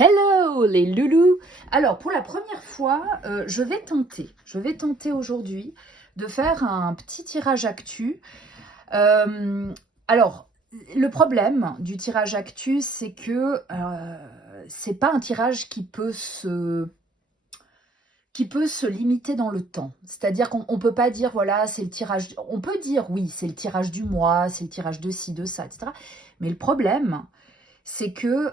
Hello les loulous! Alors pour la première fois, je vais tenter aujourd'hui de faire un petit tirage actu. Alors, le problème du tirage actu, c'est que c'est pas un tirage qui peut se limiter dans le temps. C'est-à-dire qu'on ne peut pas dire, voilà, c'est le tirage... On peut dire, oui, c'est le tirage du mois, c'est le tirage de ci, de ça, etc. Mais le problème, c'est que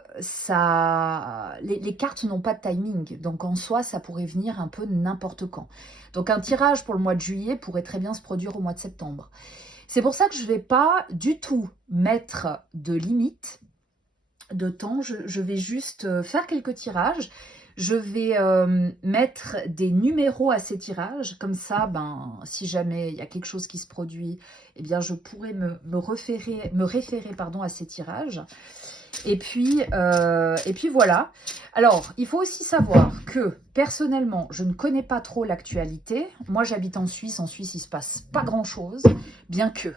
les cartes n'ont pas de timing. Donc, en soi, ça pourrait venir un peu n'importe quand. Donc, un tirage pour le mois de juillet pourrait très bien se produire au mois de septembre. C'est pour ça que je ne vais pas du tout mettre de limite de temps. Je vais juste faire quelques tirages. Je vais mettre des numéros à ces tirages. Comme ça, si jamais il y a quelque chose qui se produit, eh bien, je pourrais me référer à ces tirages. Et puis voilà. Alors, il faut aussi savoir que, personnellement, je ne connais pas trop l'actualité. Moi, j'habite en Suisse. En Suisse, il ne se passe pas grand-chose, bien que...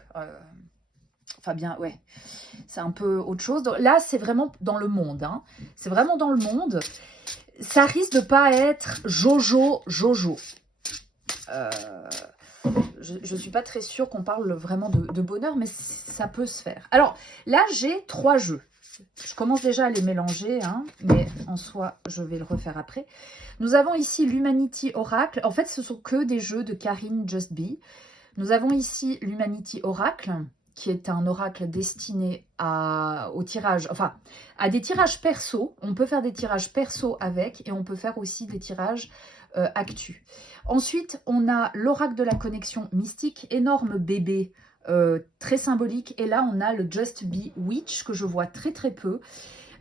ouais, c'est un peu autre chose. Donc, là, c'est vraiment dans le monde. Hein. C'est vraiment dans le monde. Ça risque de pas être Jojo. Je ne suis pas très sûre qu'on parle vraiment de bonheur, mais ça peut se faire. Alors, là, j'ai 3 jeux. Je commence déjà à les mélanger, hein, mais en soi, je vais le refaire après. Nous avons ici l'Humanity Oracle. En fait, ce sont que des jeux de Karine Just Be. Nous avons ici l'Humanity Oracle, qui est un oracle destiné au tirage, enfin, à des tirages perso. On peut faire des tirages perso avec, et on peut faire aussi des tirages actu. Ensuite, on a l'oracle de la connexion mystique, énorme bébé, très symbolique. Et là, on a le Just Be Witch, que je vois très très peu.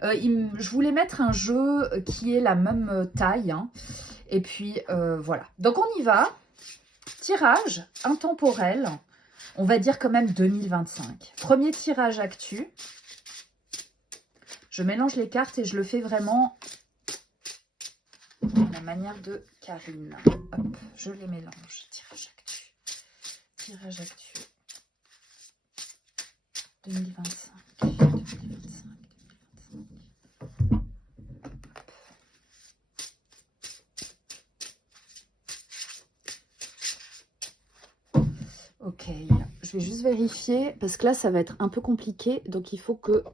Je voulais mettre un jeu qui est la même taille. Hein. Et puis, voilà. Donc, on y va. Tirage intemporel. On va dire quand même 2025. Premier tirage actu. Je mélange les cartes et je le fais vraiment à la manière de Karine. Hop, je les mélange. Tirage actu. Tirage actu. 2025. 2025. Ok, je vais juste vérifier parce que là, ça va être un peu compliqué. Donc, il faut que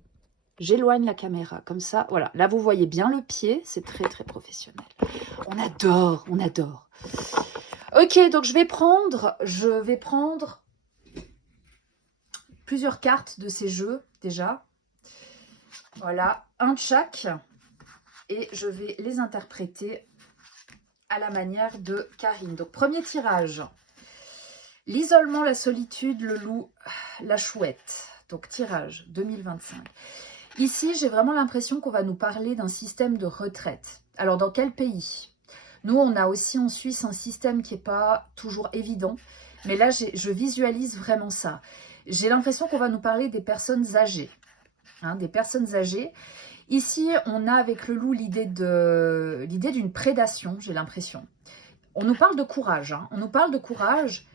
j'éloigne la caméra. Comme ça, voilà. Là, vous voyez bien le pied. C'est très, très professionnel. On adore, on adore. Ok, donc je vais prendre plusieurs cartes de ces jeux, déjà. Voilà, un de chaque. Et je vais les interpréter à la manière de Karine. Donc, premier tirage. L'isolement, la solitude, le loup, la chouette. Donc, tirage 2025. Ici, j'ai vraiment l'impression qu'on va nous parler d'un système de retraite. Alors, dans quel pays? Nous, on a aussi en Suisse un système qui n'est pas toujours évident. Mais là, je visualise vraiment ça. J'ai l'impression qu'on va nous parler des personnes âgées. Hein, des personnes âgées. Ici, on a avec le loup l'idée d'une prédation, j'ai l'impression. On nous parle de courage. Hein, on nous parle de courage.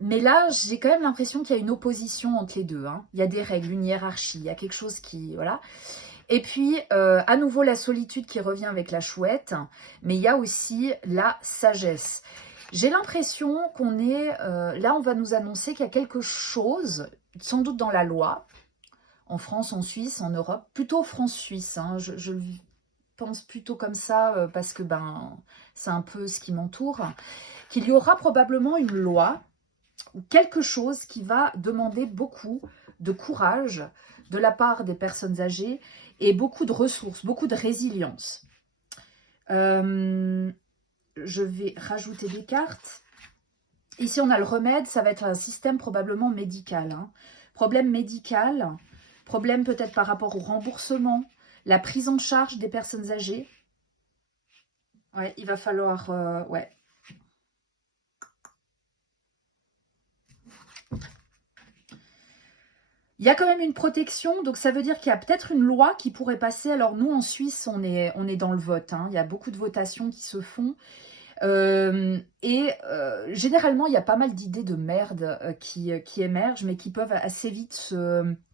Mais là, j'ai quand même l'impression qu'il y a une opposition entre les deux. Hein. Il y a des règles, une hiérarchie, il y a quelque chose qui... Voilà. Et puis, à nouveau, la solitude qui revient avec la chouette. Mais il y a aussi la sagesse. J'ai l'impression qu'on est... là, on va nous annoncer qu'il y a quelque chose, sans doute dans la loi, en France, en Suisse, en Europe. Plutôt France-Suisse. Hein. Je pense plutôt comme ça parce que c'est un peu ce qui m'entoure. Qu'il y aura probablement une loi ou quelque chose qui va demander beaucoup de courage de la part des personnes âgées et beaucoup de ressources, beaucoup de résilience. Je vais rajouter des cartes. Ici, on a le remède, ça va être un système probablement médical. Hein. Problème médical, problème peut-être par rapport au remboursement, la prise en charge des personnes âgées. Ouais, il va falloir... ouais. Il y a quand même une protection, donc ça veut dire qu'il y a peut-être une loi qui pourrait passer. Alors nous, en Suisse, on est dans le vote. Hein. Il y a beaucoup de votations qui se font. Généralement, il y a pas mal d'idées de merde qui émergent, mais qui peuvent assez vite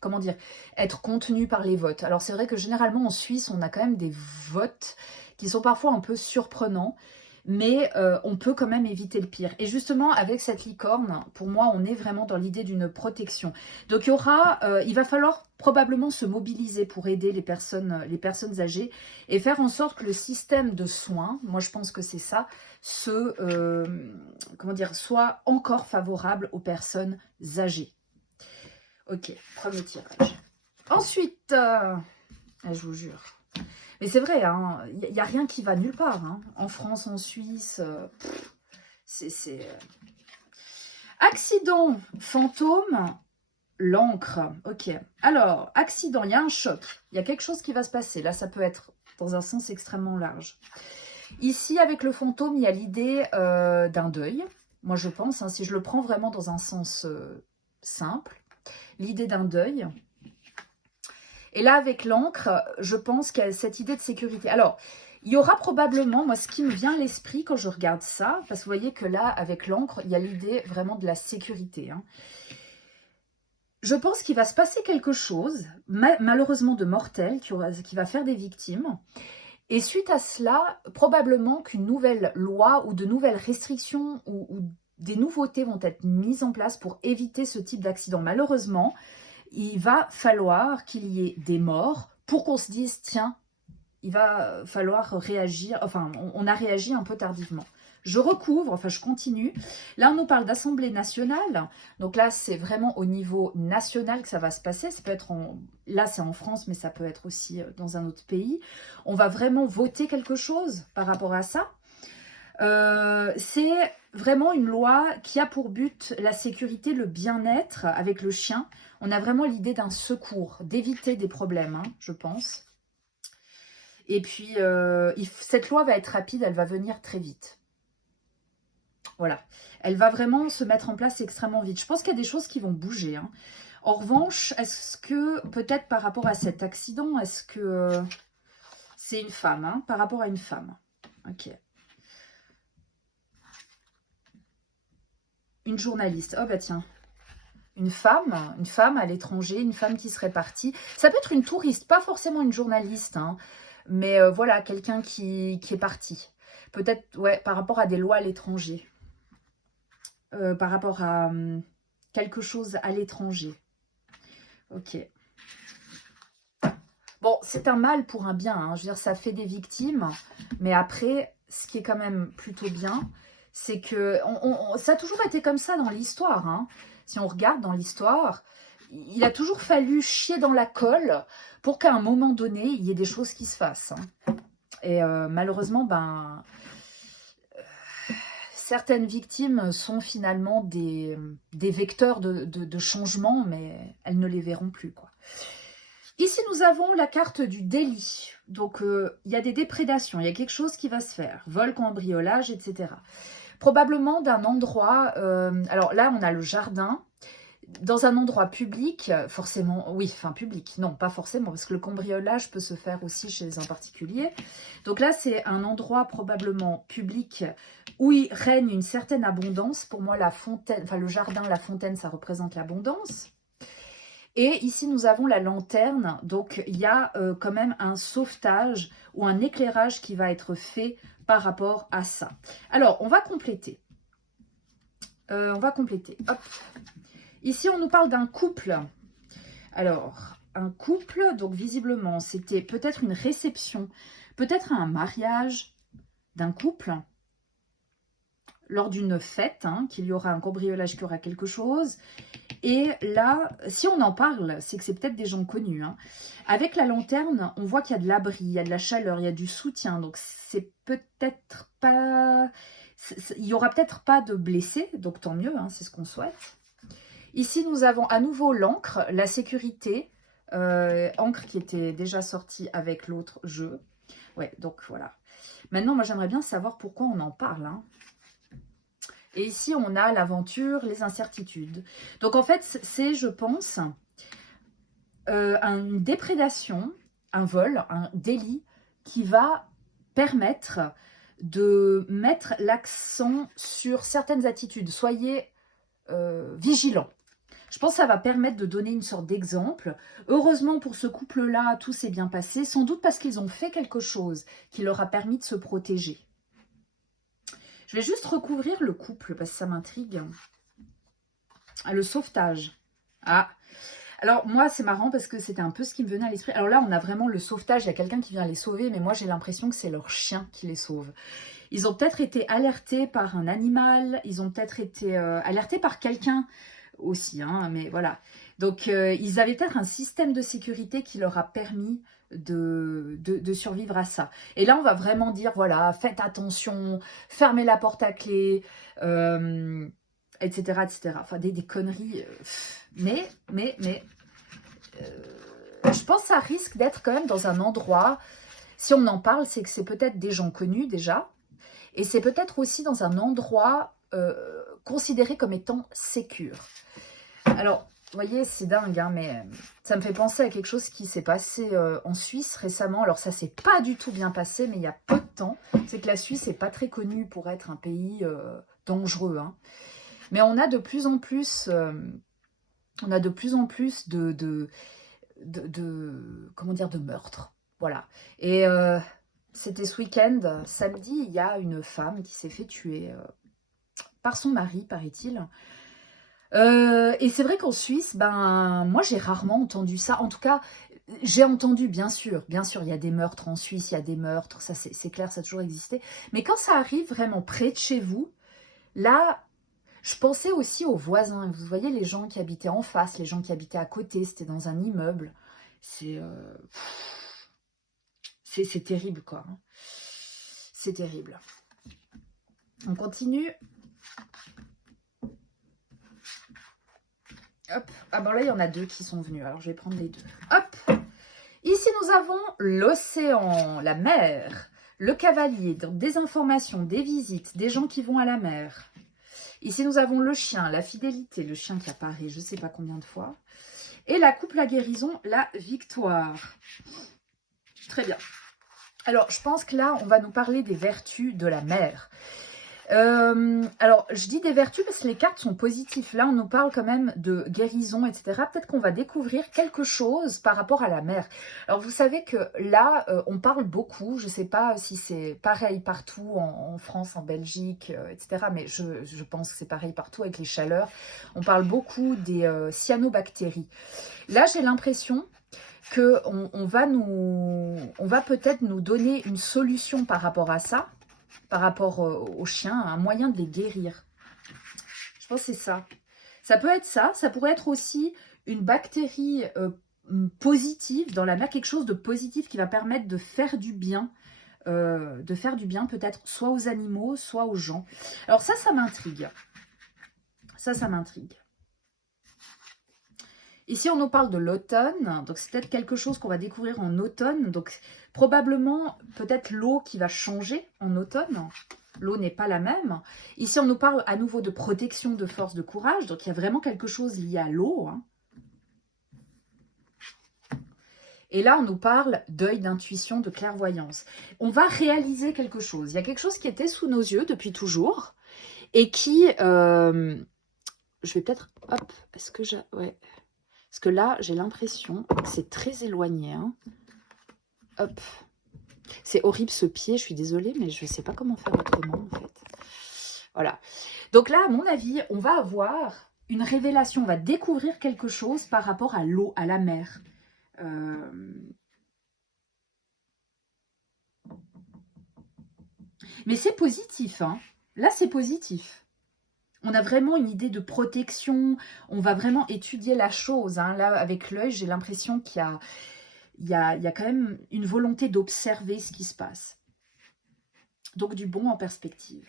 comment dire, être contenues par les votes. Alors c'est vrai que généralement en Suisse, on a quand même des votes qui sont parfois un peu surprenants, mais on peut quand même éviter le pire. Et justement, avec cette licorne, pour moi, on est vraiment dans l'idée d'une protection. Donc il va falloir probablement se mobiliser pour aider les personnes âgées et faire en sorte que le système de soins, moi je pense que c'est ça, comment dire, soit encore favorable aux personnes âgées. Ok, premier tirage. Ensuite, je vous jure. Mais c'est vrai, hein, il n'y a rien qui va nulle part. Hein. En France, en Suisse, c'est... Accident, fantôme, l'encre. Ok. Alors, accident, il y a un choc. Il y a quelque chose qui va se passer. Là, ça peut être dans un sens extrêmement large. Ici, avec le fantôme, il y a l'idée d'un deuil. Moi, je pense, hein, si je le prends vraiment dans un sens simple, l'idée d'un deuil. Et là, avec l'encre, je pense qu'il y a cette idée de sécurité. Alors, il y aura probablement, moi, ce qui me vient à l'esprit quand je regarde ça, parce que vous voyez que là, avec l'encre, il y a l'idée vraiment de la sécurité. Hein. Je pense qu'il va se passer quelque chose, malheureusement de mortel, qui va faire des victimes. Et suite à cela, probablement qu'une nouvelle loi ou de nouvelles restrictions ou des nouveautés vont être mises en place pour éviter ce type d'accident. Malheureusement, il va falloir qu'il y ait des morts pour qu'on se dise, tiens, il va falloir réagir, enfin, on a réagi un peu tardivement. Je recouvre, enfin, je continue. Là, on nous parle d'Assemblée nationale. Donc là, c'est vraiment au niveau national que ça va se passer. Ça peut être là, c'est en France, mais ça peut être aussi dans un autre pays. On va vraiment voter quelque chose par rapport à ça. C'est vraiment une loi qui a pour but la sécurité, le bien-être avec le chien. On a vraiment l'idée d'un secours, d'éviter des problèmes, hein, je pense. Et puis, cette loi va être rapide, elle va venir très vite. Voilà. Elle va vraiment se mettre en place extrêmement vite. Je pense qu'il y a des choses qui vont bouger. Hein. En revanche, est-ce que, peut-être par rapport à cet accident, est-ce que c'est une femme, hein, par rapport à une femme? Ok. Une journaliste. Oh bah tiens. Une femme à l'étranger, une femme qui serait partie. Ça peut être une touriste, pas forcément une journaliste, hein, mais voilà, quelqu'un qui est parti. Peut-être, ouais, par rapport à des lois à l'étranger. Par rapport à quelque chose à l'étranger. Ok. Bon, c'est un mal pour un bien. Hein. Je veux dire, ça fait des victimes. Mais après, ce qui est quand même plutôt bien, c'est que ça a toujours été comme ça dans l'histoire. Hein. Si on regarde dans l'histoire, il a toujours fallu chier dans la colle pour qu'à un moment donné, il y ait des choses qui se fassent. Hein. Et malheureusement, certaines victimes sont finalement des vecteurs de changement, mais elles ne les verront plus, quoi. Ici, nous avons la carte du délit. Donc, il y a des déprédations, il y a quelque chose qui va se faire. Vol, cambriolage, etc. Probablement d'un endroit... alors là, on a le jardin. Dans un endroit public, forcément... Oui, enfin public. Non, pas forcément, parce que le cambriolage peut se faire aussi chez un particulier. Donc là, c'est un endroit probablement public où il règne une certaine abondance. Pour moi, la fontaine, enfin le jardin, la fontaine, ça représente l'abondance. Et ici, nous avons la lanterne. Donc, il y a quand même un sauvetage ou un éclairage qui va être fait par rapport à ça. Alors, on va compléter. Hop. Ici, on nous parle d'un couple. Alors, un couple, donc visiblement, c'était peut-être une réception, peut-être un mariage d'un couple. Lors d'une fête, hein, qu'il y aura un cambriolage, qu'il y aura quelque chose. Et là, si on en parle, c'est que c'est peut-être des gens connus. Hein. Avec la lanterne, on voit qu'il y a de l'abri, il y a de la chaleur, il y a du soutien. Donc, c'est peut-être pas... Il n'y aura peut-être pas de blessés, donc tant mieux, hein, c'est ce qu'on souhaite. Ici, nous avons à nouveau l'encre, la sécurité. Encre qui était déjà sortie avec l'autre jeu. Ouais, donc voilà. Maintenant, moi, j'aimerais bien savoir pourquoi on en parle, hein. Et ici, on a l'aventure, les incertitudes. Donc, en fait, c'est, je pense, une déprédation, un vol, un délit qui va permettre de mettre l'accent sur certaines attitudes. Soyez vigilants. Je pense que ça va permettre de donner une sorte d'exemple. Heureusement pour ce couple-là, tout s'est bien passé, sans doute parce qu'ils ont fait quelque chose qui leur a permis de se protéger. Je vais juste recouvrir le couple parce que ça m'intrigue. Ah, le sauvetage. Ah, alors moi c'est marrant parce que c'était un peu ce qui me venait à l'esprit. Alors là on a vraiment le sauvetage, il y a quelqu'un qui vient les sauver, mais moi j'ai l'impression que c'est leur chien qui les sauve. Ils ont peut-être été alertés par un animal, ils ont peut-être été alertés par quelqu'un aussi, hein, mais voilà. Donc, ils avaient peut-être un système de sécurité qui leur a permis de survivre à ça. Et là, on va vraiment dire, voilà, faites attention, fermez la porte à clé, etc., etc. Enfin, des conneries. Mais je pense que ça risque d'être quand même dans un endroit, si on en parle, c'est que c'est peut-être des gens connus déjà, et c'est peut-être aussi dans un endroit considéré comme étant sécure. Alors, vous voyez, c'est dingue, hein, mais ça me fait penser à quelque chose qui s'est passé en Suisse récemment. Alors, ça s'est pas du tout bien passé, mais il y a peu de temps. C'est que la Suisse n'est pas très connue pour être un pays dangereux. Hein. Mais on a de plus en plus, comment dire, de meurtres. Voilà. Et c'était ce week-end, samedi, il y a une femme qui s'est fait tuer par son mari, paraît-il. Et c'est vrai qu'en Suisse, ben, moi j'ai rarement entendu ça. En tout cas, j'ai entendu, bien sûr, il y a des meurtres en Suisse, il y a des meurtres, ça c'est clair, ça a toujours existé. Mais quand ça arrive vraiment près de chez vous, là, je pensais aussi aux voisins. Vous voyez les gens qui habitaient en face, les gens qui habitaient à côté, c'était dans un immeuble. C'est terrible, quoi. Hein. C'est terrible. On continue. Hop. Ah bon, là, il y en a deux qui sont venus. Alors, je vais prendre les deux. Hop. Ici, nous avons l'océan, la mer, le cavalier, donc des informations, des visites, des gens qui vont à la mer. Ici, nous avons le chien, la fidélité, le chien qui apparaît je ne sais pas combien de fois. Et la coupe, la guérison, la victoire. Très bien. Alors, je pense que là, on va nous parler des vertus de la mer. Alors, je dis des vertus parce que les cartes sont positives. Là, on nous parle quand même de guérison, etc. Peut-être qu'on va découvrir quelque chose par rapport à la mer. Alors, vous savez que là, on parle beaucoup. Je ne sais pas si c'est pareil partout en France, en Belgique, etc. Mais je pense que c'est pareil partout avec les chaleurs. On parle beaucoup des cyanobactéries. Là, j'ai l'impression qu'on va peut-être nous donner une solution par rapport à ça. Par rapport aux chiens, un moyen de les guérir. Je pense que c'est ça. Ça peut être ça, ça pourrait être aussi une bactérie positive dans la mer, quelque chose de positif qui va permettre de faire du bien, peut-être soit aux animaux, soit aux gens. Alors ça m'intrigue. Ça m'intrigue. Ici, on nous parle de l'automne, donc c'est peut-être quelque chose qu'on va découvrir en automne. Donc probablement, peut-être l'eau qui va changer en automne. L'eau n'est pas la même. Ici, on nous parle à nouveau de protection, de force, de courage. Donc il y a vraiment quelque chose lié à l'eau. Hein. Et là, on nous parle d'œil, d'intuition, de clairvoyance. On va réaliser quelque chose. Il y a quelque chose qui était sous nos yeux depuis toujours et qui... je vais peut-être... Hop, est-ce que j'ai... Ouais... Parce que là, j'ai l'impression que c'est très éloigné. Hein. Hop. C'est horrible ce pied, je suis désolée, mais je ne sais pas comment faire autrement, en fait. Voilà. Donc là, à mon avis, on va avoir une révélation. On va découvrir quelque chose par rapport à l'eau, à la mer. Mais c'est positif. Hein. Là, c'est positif. On a vraiment une idée de protection, on va vraiment étudier la chose. Hein. Là, avec l'œil, j'ai l'impression qu'il y a quand même une volonté d'observer ce qui se passe. Donc, du bon en perspective.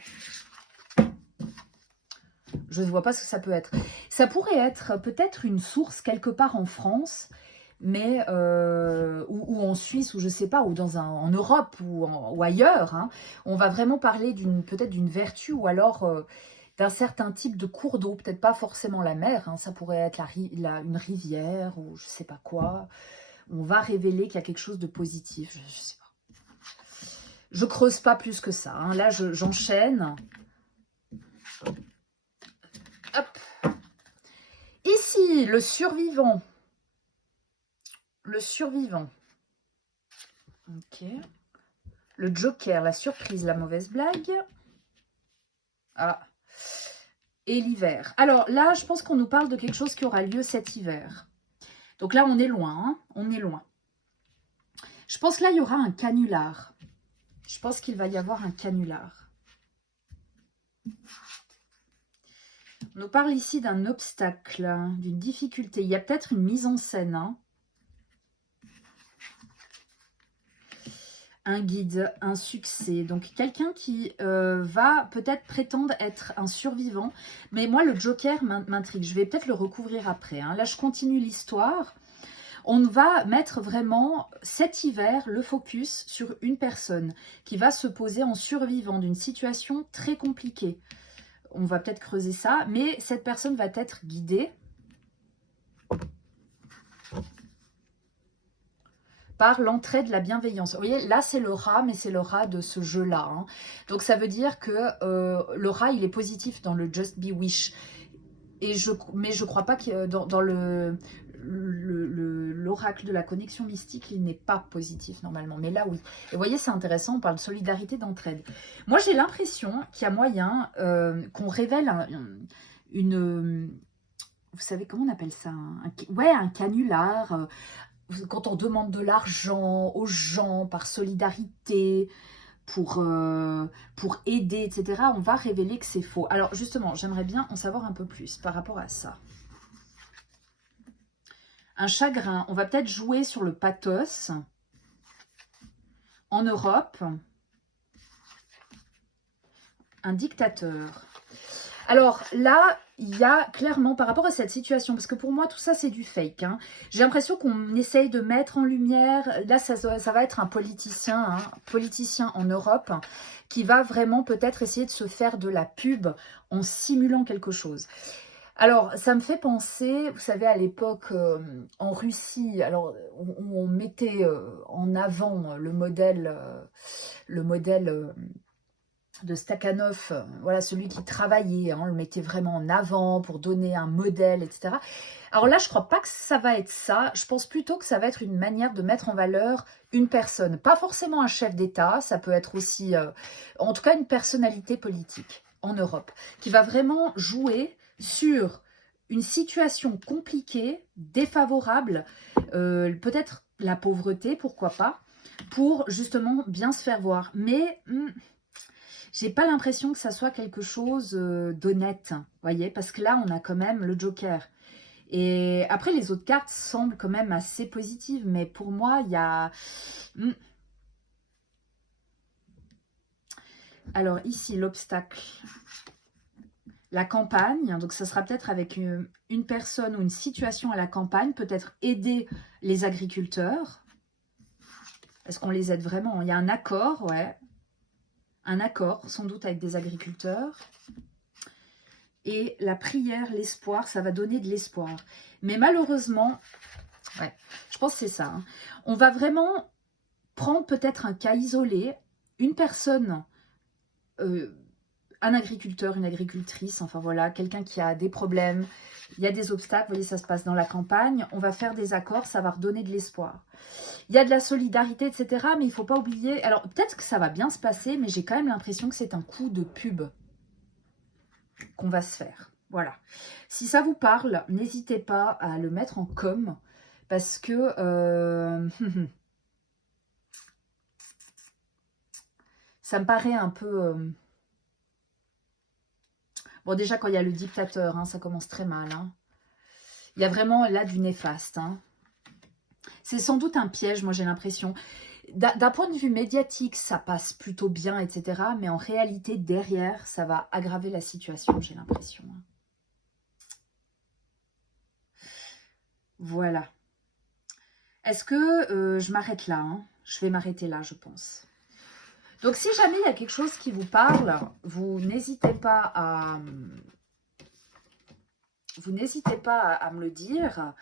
Je ne vois pas ce que ça peut être. Ça pourrait être peut-être une source quelque part en France, mais ou en Suisse, ou je ne sais pas, ou en Europe, ou ailleurs. Hein. On va vraiment parler peut-être d'une vertu, ou alors... d'un certain type de cours d'eau, peut-être pas forcément la mer, hein, ça pourrait être une rivière ou je sais pas quoi. On va révéler qu'il y a quelque chose de positif, je sais pas. Je creuse pas plus que ça. Hein. Là, j'enchaîne. Hop. Ici, le survivant. Le survivant. Ok. Le Joker, la surprise, la mauvaise blague. Ah. Et l'hiver. Alors là, je pense qu'on nous parle de quelque chose qui aura lieu cet hiver. Donc là, on est loin. Hein, on est loin. Je pense que là, il y aura un canular. Je pense qu'il va y avoir un canular. On nous parle ici d'un obstacle, d'une difficulté. Il y a peut-être une mise en scène. Hein. Un guide, un succès. Donc, quelqu'un qui va peut-être prétendre être un survivant. Mais moi, le Joker m'intrigue. Je vais peut-être le recouvrir après. Hein. Là, je continue l'histoire. On va mettre vraiment cet hiver le focus sur une personne qui va se poser en survivant d'une situation très compliquée. On va peut-être creuser ça, mais cette personne va être guidée par l'entrée de la bienveillance. Vous voyez, là, c'est le rat, mais c'est le rat de ce jeu-là. Hein. Donc, ça veut dire que le rat, il est positif dans le Just Be Wish. Mais je ne crois pas que dans l'oracle de la connexion mystique, il n'est pas positif normalement. Mais là, oui. Et vous voyez, c'est intéressant, on parle de solidarité, d'entraide. Moi, j'ai l'impression qu'il y a moyen qu'on révèle une... Vous savez, comment on appelle ça un canular. Quand on demande de l'argent aux gens par solidarité, pour aider, etc., on va révéler que c'est faux. Alors justement, j'aimerais bien en savoir un peu plus par rapport à ça. Un chagrin, on va peut-être jouer sur le pathos. En Europe, un dictateur. Alors là, il y a clairement, par rapport à cette situation, parce que pour moi, tout ça, c'est du fake. Hein, j'ai l'impression qu'on essaye de mettre en lumière, là, ça va être un politicien en Europe, qui va vraiment peut-être essayer de se faire de la pub en simulant quelque chose. Alors, ça me fait penser, vous savez, à l'époque, en Russie, alors, on mettait en avant le modèle de Stakhanov, voilà, celui qui travaillait, hein, on le mettait vraiment en avant pour donner un modèle, etc. Alors là, je ne crois pas que ça va être ça. Je pense plutôt que ça va être une manière de mettre en valeur une personne. Pas forcément un chef d'État, ça peut être aussi, en tout cas, une personnalité politique en Europe, qui va vraiment jouer sur une situation compliquée, défavorable, peut-être la pauvreté, pourquoi pas, pour justement bien se faire voir. Mais... j'ai pas l'impression que ça soit quelque chose d'honnête, voyez, parce que là, on a quand même le Joker. Et après, les autres cartes semblent quand même assez positives, mais pour moi, il y a... Alors ici, l'obstacle. La campagne, donc ça sera peut-être avec une personne ou une situation à la campagne, peut-être aider les agriculteurs. Est-ce qu'on les aide vraiment? Il y a un accord, ouais. Un accord, sans doute avec des agriculteurs. Et la prière, l'espoir, ça va donner de l'espoir. Mais malheureusement, ouais, je pense que c'est ça. Hein. On va vraiment prendre peut-être un cas isolé, une personne, un agriculteur, une agricultrice, enfin voilà, quelqu'un qui a des problèmes, il y a des obstacles, vous voyez, ça se passe dans la campagne, on va faire des accords, ça va redonner de l'espoir. Il y a de la solidarité, etc., mais il ne faut pas oublier, alors peut-être que ça va bien se passer, mais j'ai quand même l'impression que c'est un coup de pub qu'on va se faire. Voilà. Si ça vous parle, n'hésitez pas à le mettre en com, parce que ça me paraît un peu... Bon, déjà, quand il y a le dictateur, hein, ça commence très mal. Hein. Il y a vraiment là du néfaste. Hein. C'est sans doute un piège, moi j'ai l'impression. D'un point de vue médiatique, ça passe plutôt bien, etc. Mais en réalité, derrière, ça va aggraver la situation, j'ai l'impression. Voilà. Est-ce que je m'arrête là hein? Je vais m'arrêter là, je pense. Donc, si jamais il y a quelque chose qui vous parle, vous n'hésitez pas à me le dire,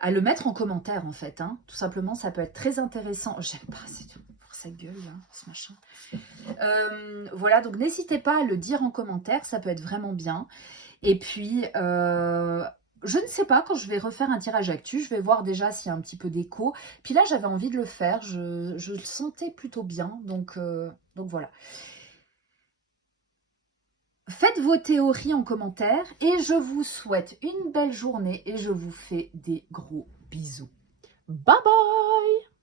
à le mettre en commentaire, en fait. Hein. Tout simplement, ça peut être très intéressant. J'aime pas, c'est tout. sa gueule, hein, ce machin. Voilà, donc n'hésitez pas à le dire en commentaire, ça peut être vraiment bien. Et puis, je ne sais pas, quand je vais refaire un tirage actu, je vais voir déjà s'il y a un petit peu d'écho. Puis là, j'avais envie de le faire, je le sentais plutôt bien, donc voilà. Faites vos théories en commentaire et je vous souhaite une belle journée et je vous fais des gros bisous. Bye bye!